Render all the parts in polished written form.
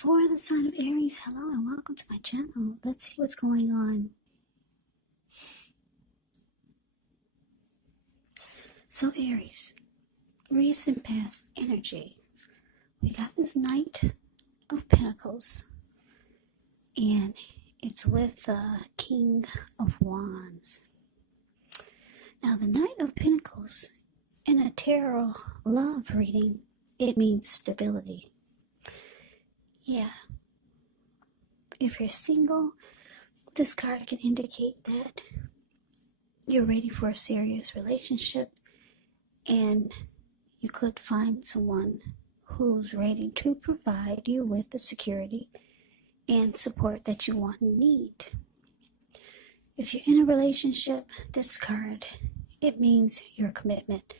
For the sign of Aries, hello and welcome to my channel. Let's see what's going on. So Aries, recent past energy. We got this Knight of Pentacles, and it's with the King of Wands. Now the Knight of Pentacles in a tarot love reading, it means stability. Yeah. If you're single, this card can indicate that you're ready for a serious relationship and you could find someone who's ready to provide you with the security and support that you want and need. If you're in a relationship, this card, it means your commitment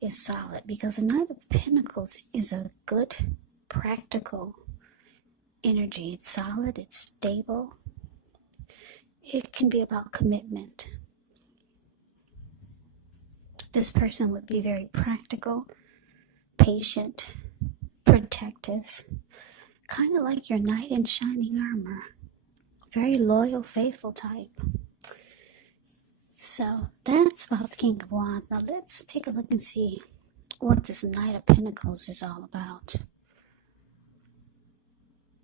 is solid, because the Knight of Pentacles is a good, practical energy. It's solid, it's stable. It can be about commitment. This person would be very practical, patient, protective, kind of like your knight in shining armor. Very loyal, faithful type. So that's about the King of Wands. Now let's take a look and see what this Knight of Pentacles is all about.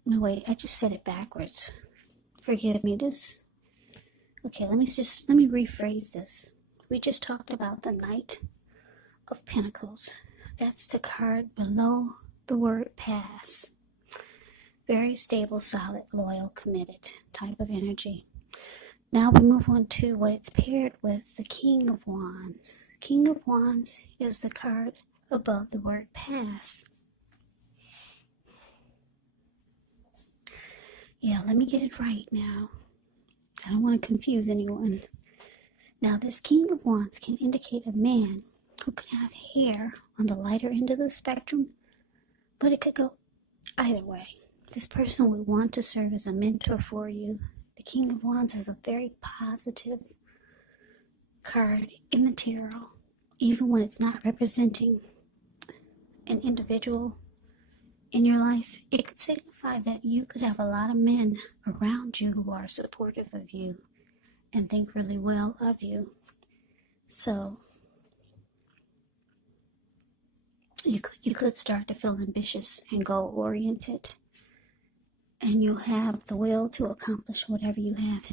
No, wait, I just said it backwards. Forgive me. Okay, let me rephrase this. We just talked about the Knight of Pentacles. That's the card below the word pass. Very stable, solid, loyal, committed type of energy. Now we move on to what it's paired with, the King of Wands. King of Wands is the card above the word pass. Yeah, let me get it right now. I don't want to confuse anyone. Now, this King of Wands can indicate a man who could have hair on the lighter end of the spectrum, but it could go either way. This person would want to serve as a mentor for you. The King of Wands is a very positive card in the tarot, even when it's not representing an individual in your life. It could signify that you could have a lot of men around you who are supportive of you and think really well of you. So you could start to feel ambitious and goal-oriented, and you'll have the will to accomplish whatever you have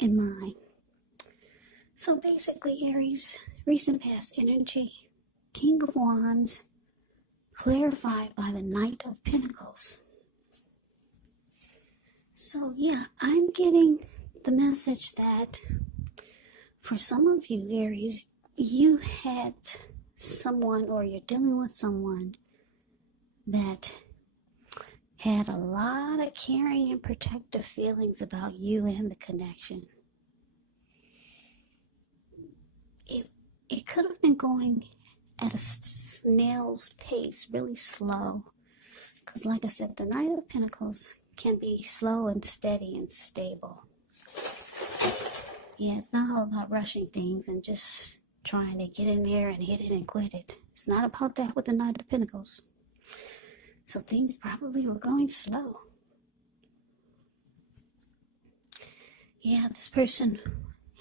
in mind. So basically, Aries, recent past energy, King of Wands, clarified by the Knight of Pentacles. So yeah, I'm getting the message that for some of you, Aries, you had someone, or you're dealing with someone that had a lot of caring and protective feelings about you and the connection. It could have been going at a snail's pace, really slow. Because like I said, the Knight of Pentacles can be slow and steady and stable. Yeah, it's not all about rushing things and just trying to get in there and hit it and quit it. It's not about that with the Knight of Pentacles. So things probably were going slow. Yeah, this person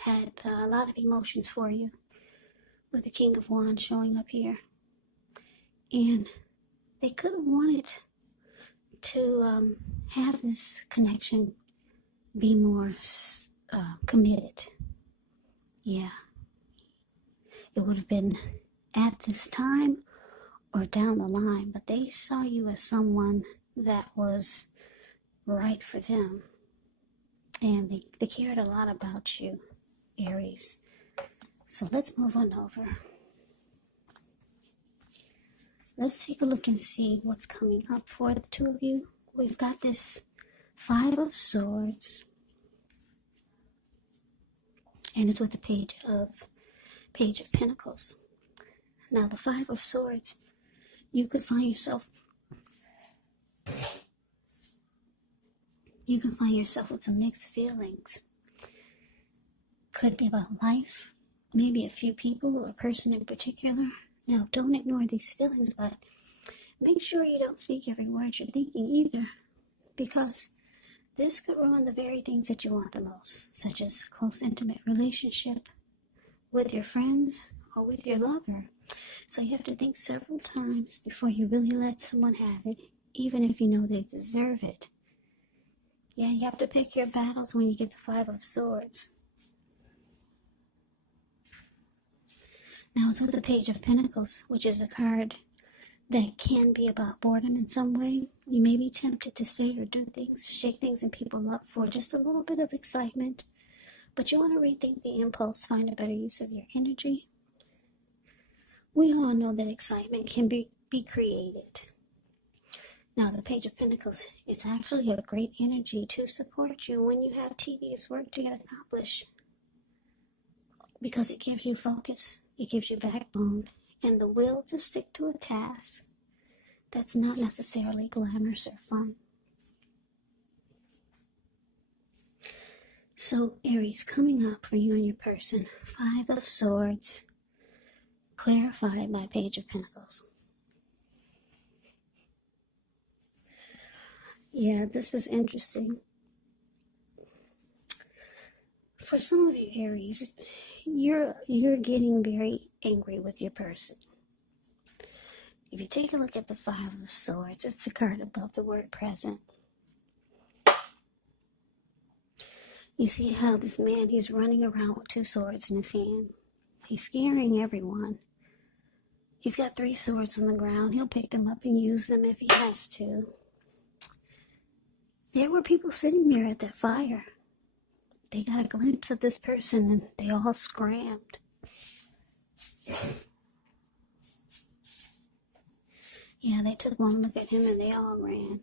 had a lot of emotions for you, with the King of Wands showing up here. And they could have wanted to have this connection be more committed. Yeah. It would have been at this time or down the line, but they saw you as someone that was right for them. And they cared a lot about you, Aries. So let's move on over. Let's take a look and see what's coming up for the two of you. We've got this Five of Swords, and it's with the Page of Pentacles. Now the Five of Swords, you could find yourself with some mixed feelings. Could be about life, maybe a few people or a person in particular. Now, don't ignore these feelings, but make sure you don't speak every word you're thinking either, because this could ruin the very things that you want the most, such as close, intimate relationship with your friends or with your lover. So you have to think several times before you really let someone have it, even if you know they deserve it. Yeah, you have to pick your battles when you get the Five of Swords. Now it's with the Page of Pentacles, which is a card that can be about boredom in some way. You may be tempted to say or do things, to shake things and people up for just a little bit of excitement, but you want to rethink the impulse, find a better use of your energy. We all know that excitement can be created. Now, the Page of Pentacles is actually a great energy to support you when you have tedious work to get accomplished, because it gives you focus, it gives you backbone, and the will to stick to a task that's not necessarily glamorous or fun. So, Aries, coming up for you and your person, Five of Swords, clarified by Page of Pentacles. Yeah, this is interesting. For some of you, Aries, you're getting very angry with your person. If you take a look at the Five of Swords, it's a card above the word present. You see how this man, he's running around with two swords in his hand. He's scaring everyone. He's got 3 swords on the ground. He'll pick them up and use them if he has to. There were people sitting there at that fire. They got a glimpse of this person and they all scrammed. Yeah, they took one look at him and they all ran.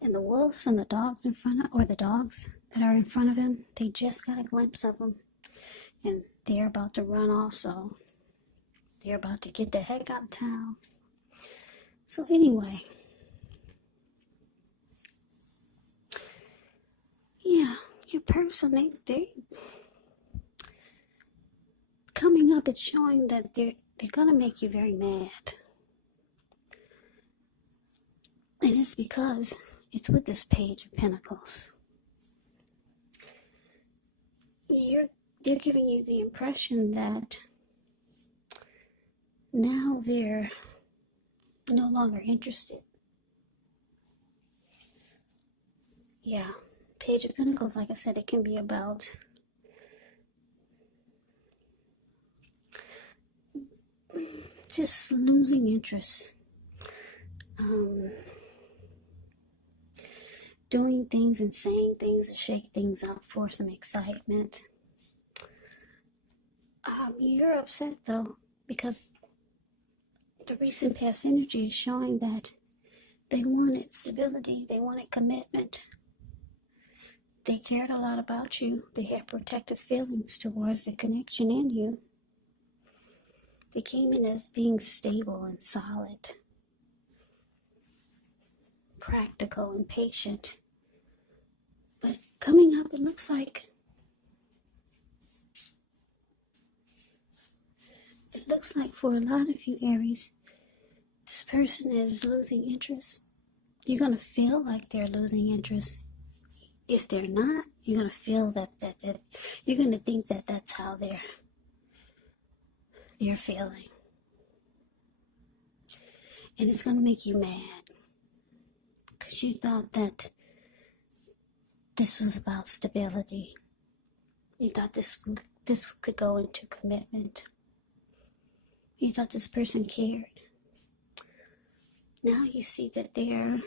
And the wolves and the dogs in front of, or the dogs that are in front of him, they just got a glimpse of him. And they're about to run also. They're about to get the heck out of town. So anyway, yeah, your person, they coming up, it's showing that they're gonna make you very mad. And it's because it's with this Page of Pentacles. They're giving you the impression that now they're no longer interested. Yeah, Page of Pentacles, like I said, it can be about just losing interest. Doing things and saying things to shake things up for some excitement. You're upset though, because the recent past energy is showing that they wanted stability, they wanted commitment. They cared a lot about you. They had protective feelings towards the connection in you. They came in as being stable and solid, practical and patient. But coming up, it looks like for a lot of you, Aries, this person is losing interest. You're going to feel like they're losing interest. If they're not, you're going to feel that you're going to think that that's how they're feeling. And it's going to make you mad, because you thought that this was about stability. You thought this could go into commitment. You thought this person cared. Now you see that they're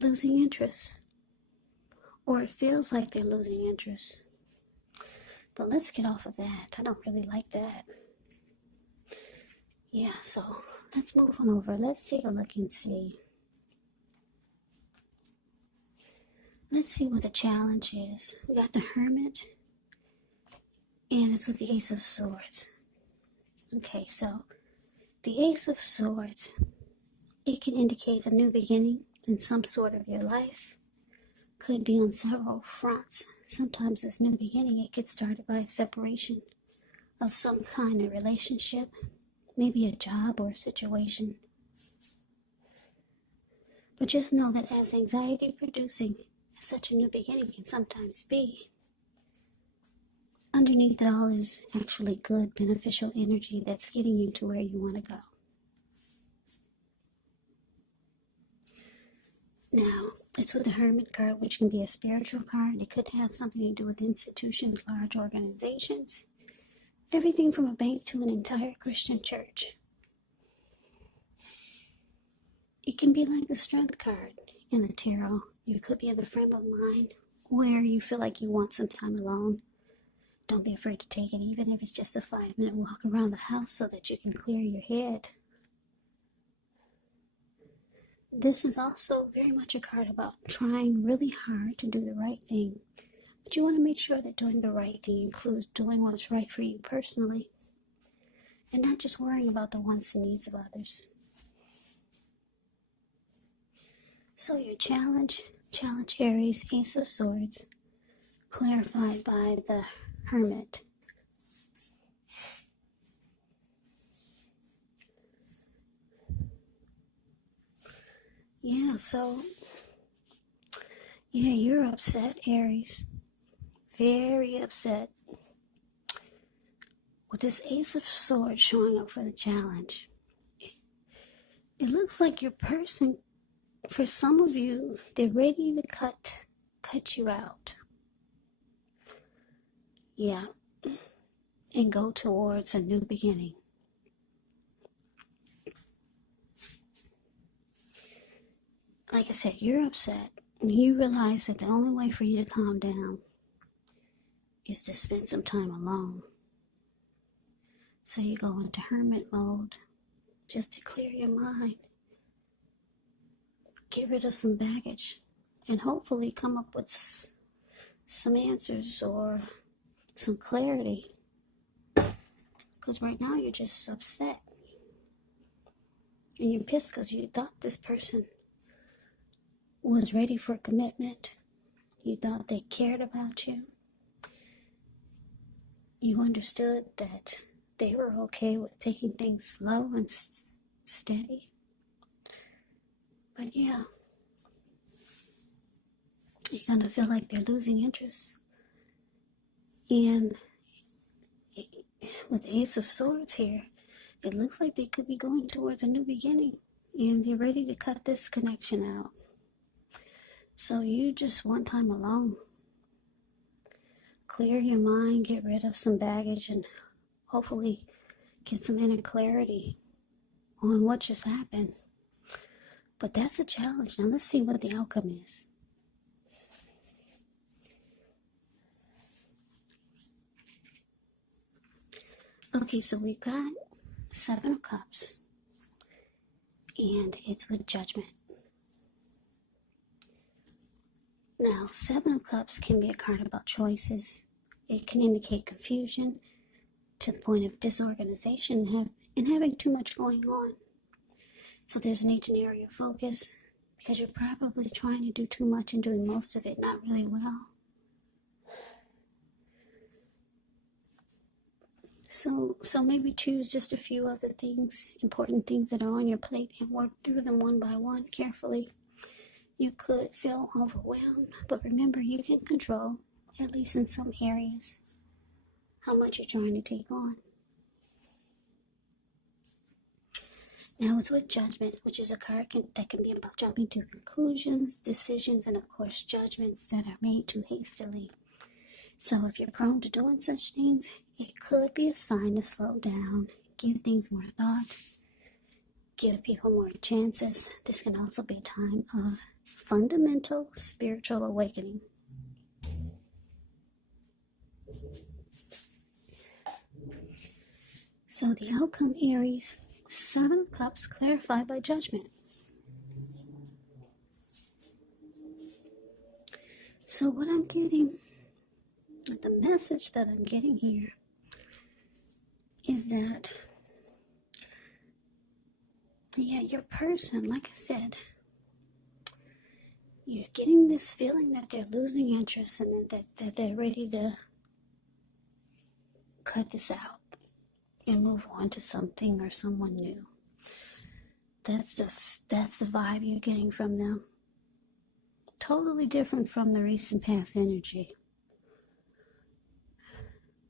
losing interest. Or it feels like they're losing interest. But let's get off of that. I don't really like that. Yeah, so let's move on over. Let's take a look and see. Let's see what the challenge is. We got the Hermit. And it's with the Ace of Swords. Okay, so the Ace of Swords, it can indicate a new beginning in some sort of your life. Could be on several fronts. Sometimes this new beginning, it gets started by a separation of some kind of relationship, maybe a job or a situation. But just know that as anxiety producing as such a new beginning can sometimes be, underneath it all is actually good, beneficial energy that's getting you to where you want to go. Now, it's with the Hermit card, which can be a spiritual card. It could have something to do with institutions, large organizations, everything from a bank to an entire Christian church. It can be like the Strength card in the tarot. You could be of a frame of mind where you feel like you want some time alone. Don't be afraid to take it, even if it's just a 5-minute walk around the house so that you can clear your head. This is also very much a card about trying really hard to do the right thing. But you want to make sure that doing the right thing includes doing what's right for you personally, and not just worrying about the wants and needs of others. So your challenge Aries, Ace of Swords, clarified by the Hermit. Yeah, you're upset, Aries. Very upset. With this Ace of Swords showing up for the challenge, it looks like your person, for some of you, they're ready to cut you out. Yeah, and go towards a new beginning. Like I said, you're upset, and you realize that the only way for you to calm down is to spend some time alone. So you go into Hermit Mode just to clear your mind, get rid of some baggage, and hopefully come up with some answers or some clarity. Because right now you're just upset. And you're pissed because you thought this person was ready for commitment. You thought they cared about you. You understood that they were okay with taking things slow and steady. But yeah, you're going to feel like they're losing interest. And with Ace of Swords here, it looks like they could be going towards a new beginning. And they're ready to cut this connection out. So you just want time alone. Clear your mind, get rid of some baggage, and hopefully get some inner clarity on what just happened. But that's a challenge. Now let's see what the outcome is. Okay, so we've got 7 of Cups, and it's with Judgment. Now, 7 of Cups can be a card about choices. It can indicate confusion to the point of disorganization and having too much going on. So there's an ancient area of focus because you're probably trying to do too much and doing most of it not really well. So maybe choose just a few of the important things that are on your plate, and work through them one by one carefully. You could feel overwhelmed, but remember, you can control, at least in some areas, how much you're trying to take on. Now it's with Judgment, which is a card that can be about jumping to conclusions, decisions, and of course judgments that are made too hastily. So if you're prone to doing such things, it could be a sign to slow down, give things more thought, give people more chances. This can also be a time of fundamental spiritual awakening. So the outcome, Aries, 7 of Cups clarified by Judgment. So what I'm getting, the message that I'm getting here is that, yeah, your person, like I said, you're getting this feeling that they're losing interest and that they're ready to cut this out and move on to something or someone new. That's the vibe you're getting from them. Totally different from the recent past energy.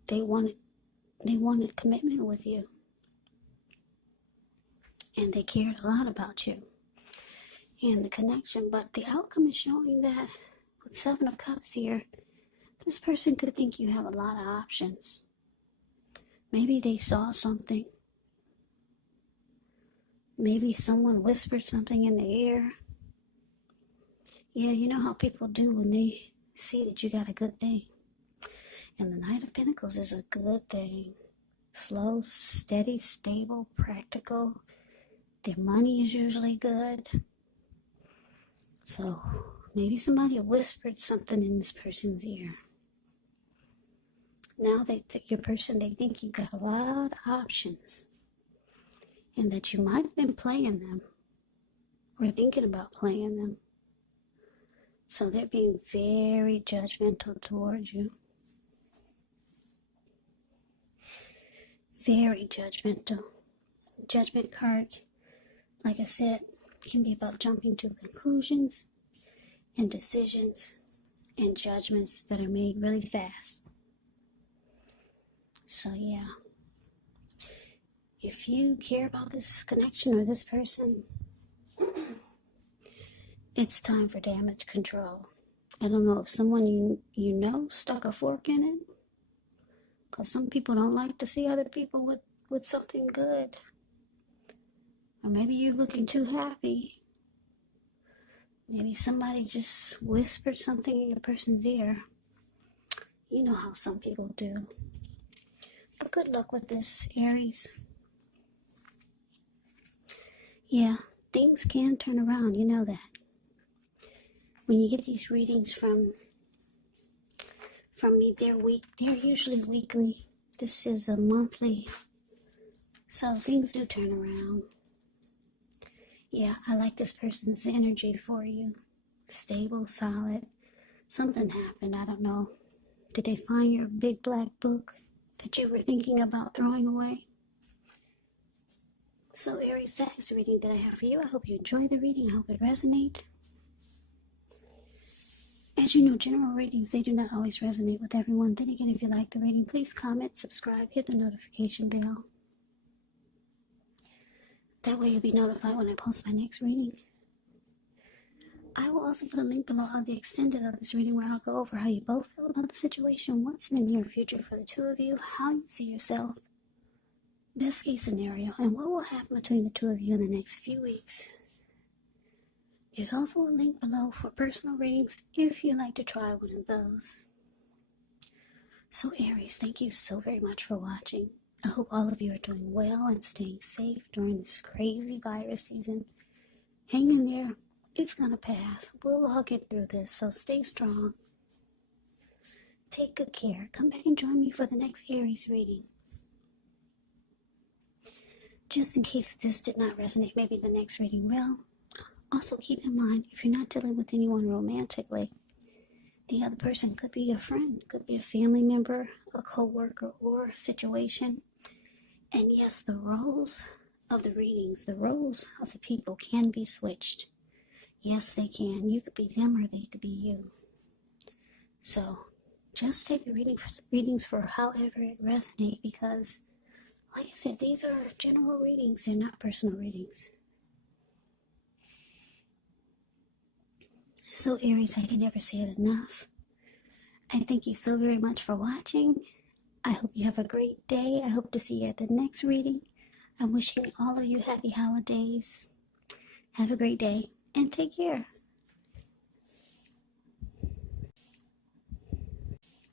They wanted commitment with you. And they cared a lot about you and the connection. But the outcome is showing that with Seven of Cups here, this person could think you have a lot of options. Maybe they saw something. Maybe someone whispered something in their ear. Yeah, you know how people do when they see that you got a good thing. And the Knight of Pentacles is a good thing. Slow, steady, stable, practical. Their money is usually good. So maybe somebody whispered something in this person's ear. Now they think you got a lot of options. And that you might have been playing them. Or thinking about playing them. So they're being very judgmental towards you. Very judgmental. Judgment card, like I said, can be about jumping to conclusions and decisions and judgments that are made really fast. So yeah, if you care about this connection or this person, it's time for damage control. I don't know if someone you know stuck a fork in it, because some people don't like to see other people with something good. Or maybe you're looking too happy. Maybe somebody just whispered something in your person's ear. You know how some people do. But good luck with this, Aries. Yeah, things can turn around, you know that. When you get these readings from me, they're usually weekly. This is a monthly. So things do turn around. Yeah, I like this person's energy for you. Stable, solid. Something happened, I don't know. Did they find your big black book that you were thinking about throwing away? So Aries, that is the reading that I have for you. I hope you enjoy the reading. I hope it resonates. As you know, general readings, they do not always resonate with everyone. Then again, if you like the reading, please comment, subscribe, hit the notification bell. That way you'll be notified when I post my next reading. I will also put a link below of the extended of this reading where I'll go over how you both feel about the situation, what's in the near future for the two of you, how you see yourself, best case scenario, and what will happen between the two of you in the next few weeks. There's also a link below for personal readings if you'd like to try one of those. So Aries, thank you so very much for watching. I hope all of you are doing well and staying safe during this crazy virus season. Hang in there. It's gonna pass. We'll all get through this, so stay strong. Take good care. Come back and join me for the next Aries reading. Just in case this did not resonate, maybe the next reading will. Also keep in mind, if you're not dealing with anyone romantically, the other person could be a friend, could be a family member, a co-worker, or a situation. And yes, the roles of the readings, the roles of the people can be switched. Yes, they can. You could be them or they could be you. So just take the readings for however it resonates, because, like I said, these are general readings. They're not personal readings. So Aries, I can never say it enough. I thank you so very much for watching. I hope you have a great day. I hope to see you at the next reading. I'm wishing all of you happy holidays. Have a great day and take care.